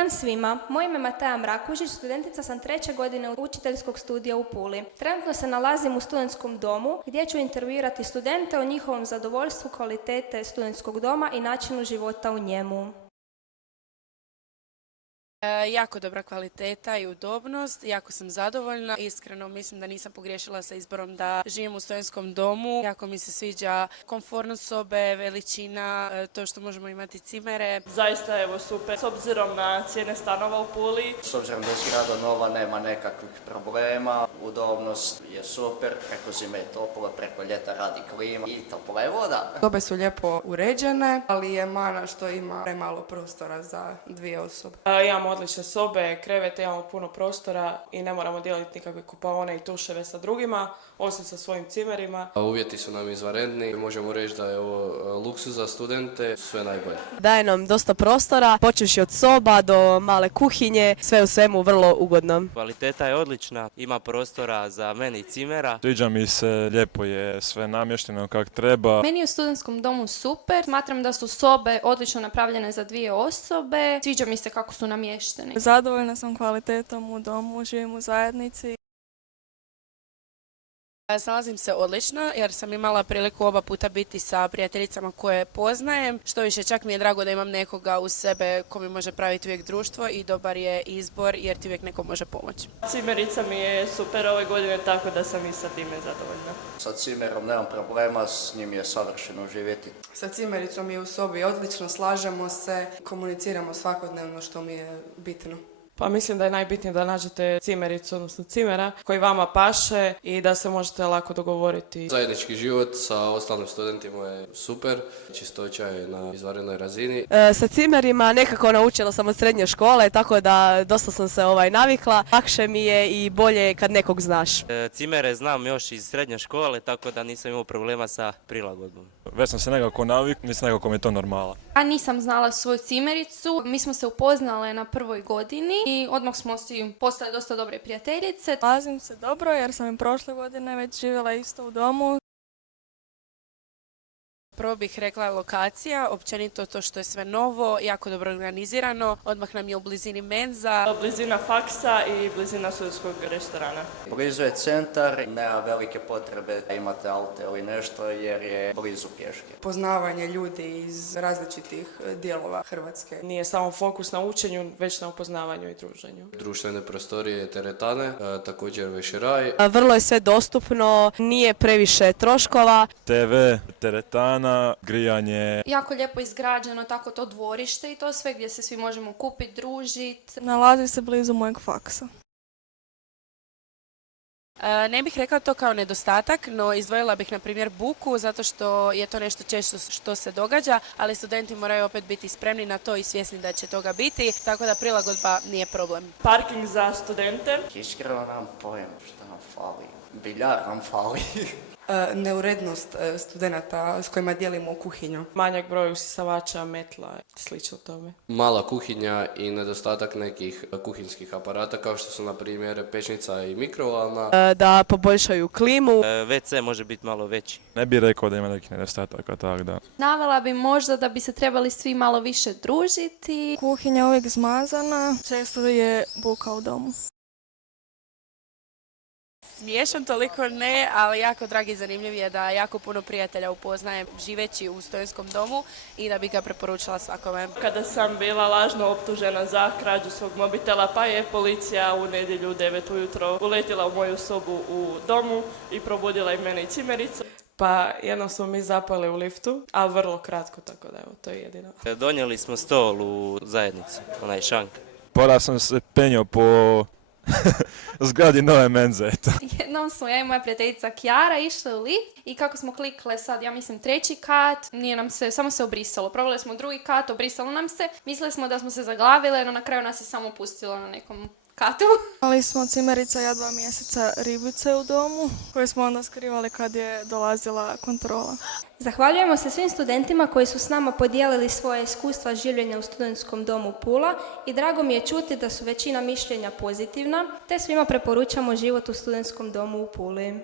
dan svima, moje ime je Mateja Mrakužić, studentica sam 3. godine učiteljskog studija u Puli. Trenutno se nalazim u studentskom domu gdje ću intervjuirati studente o njihovom zadovoljstvu kvalitete studentskog doma i načinu života u njemu. Jako dobra kvaliteta i udobnost, jako sam zadovoljna. Iskreno mislim da nisam pogriješila sa izborom da živim u studentskom domu. Jako mi se sviđa komfornost sobe, veličina, to što možemo imati cimere. Zaista evo super, s obzirom na cijene stanova u Puli. S obzirom da je zgrada nova, nema nekakvih problema, udobnost je super, preko zime je toplo, preko ljeta radi klima i topla je voda. Sobe su lijepo uređene, ali je mana što ima premalo prostora za 2 osobe. Imamo odlične sobe, krevete, imamo puno prostora i ne moramo dijeliti nikakve kupaone i tuševe sa drugima, osim sa svojim cimerima. Uvjeti su nam izvanredni, možemo reći da je ovo luksuz za studente, sve najbolje. Daje nam dosta prostora, počevši od soba do male kuhinje, sve u svemu vrlo ugodno. Kvaliteta je odlična, ima prostora za meni i cimera. Sviđa mi se, lijepo je sve namješteno kako treba. Meni je u studentskom domu super, smatram da su sobe odlično napravljene za 2 osobe, sviđa mi se kako su namješteni. Zadovoljna sam kvalitetom u domu, živim u zajednici. Snalazim se odlično jer sam imala priliku oba puta biti sa prijateljicama koje poznajem. Što više, čak mi je drago da imam nekoga uz sebe ko mi može praviti uvijek društvo i dobar je izbor jer ti uvijek neko može pomoći. Cimerica mi je super ove godine, tako da sam i sa time zadovoljna. Sa cimerom nemam problema, s njim je savršeno živjeti. Sa cimericom i u sobi odlično, slažemo se, komuniciramo svakodnevno što mi je bitno. Pa mislim da je najbitnije da nađete cimericu, odnosno cimera, koji vama paše i da se možete lako dogovoriti. Zajednički život sa ostalim studentima je super, čistoća je na izvanrednoj razini. Sa cimerima nekako naučila sam od srednje škole, tako da dosta sam se navikla. Lakše mi je i bolje kad nekog znaš. Cimere znam još iz srednje škole, tako da nisam imao problema sa prilagodbom. Već sam se nekako navikao, mislim nekako mi je to normala. Ja nisam znala svoju cimericu, mi smo se upoznale na 1. godini i odmah smo si postale dosta dobre prijateljice. Nalazim se dobro jer sam i prošle godine već živjela isto u domu. Prvo bih rekla lokacija, općenito to što je sve novo, jako dobro organizirano, odmah nam je u blizini menza. Blizina faksa i blizina studentskog restorana. Blizu je centar, nema velike potrebe da imate auto ili nešto jer je blizu pješke. Poznavanje ljudi iz različitih dijelova Hrvatske. Nije samo fokus na učenju, već na upoznavanju i druženju. Društvene prostorije, teretane, također večeraj. Vrlo je sve dostupno, nije previše troškova. TV, teretana, grijanje. Jako lijepo izgrađeno, tako to dvorište i to sve gdje se svi možemo kupiti, družiti. Nalazi se blizu mojeg faksa. Ne bih rekla to kao nedostatak, no izdvojila bih na primjer buku zato što je to nešto često što se događa, ali studenti moraju opet biti spremni na to i svjesni da će toga biti, tako da prilagodba nije problem. Parking za studente. Iskreno nam pojem šta nam fali. Biljar nam fali. Neurednost studenata s kojima dijelimo kuhinju. Manjak broj usisavača, metla, slično tome. Mala kuhinja i nedostatak nekih kuhinskih aparata kao što su na primjer pečnica i mikrovalna. Da poboljšaju klimu. WC može biti malo veći. Ne bih rekao da ima nekih nedostataka, tako da. Navela bi možda da bi se trebali svi malo više družiti. Kuhinja je uvijek zmazana, često je buka u domu. Smiješan toliko ne, ali jako dragi i zanimljiv je da jako puno prijatelja upoznajem živeći u studentskom domu i da bi ga preporučila svakome. Kada sam bila lažno optužena za krađu svog mobitela, pa je policija u nedjelju u 9 ujutro uletila u moju sobu u domu i probudila i mene i cimericu. Pa jednom smo mi zapali u liftu, ali vrlo kratko, tako da evo, to je jedino. Donijeli smo stol u zajednicu, onaj šank. Pora sam se penjao po zgradi nove menze, eto. Jednom smo ja i moja prijateljica Kjara išle u lift i kako smo klikle sad, ja mislim 3. kat, nije nam se, samo se obrisalo. Probali smo 2. kat, obrisalo nam se, mislili smo da smo se zaglavile, no na kraju nas je samo pustilo na nekom katu. Imali smo cimerica ja 2 mjeseca ribice u domu koje smo onda skrivali kad je dolazila kontrola. Zahvaljujemo se svim studentima koji su s nama podijelili svoje iskustva življenja u studentskom domu Pula i drago mi je čuti da su većina mišljenja pozitivna, te svima preporučamo život u studentskom domu u Puli.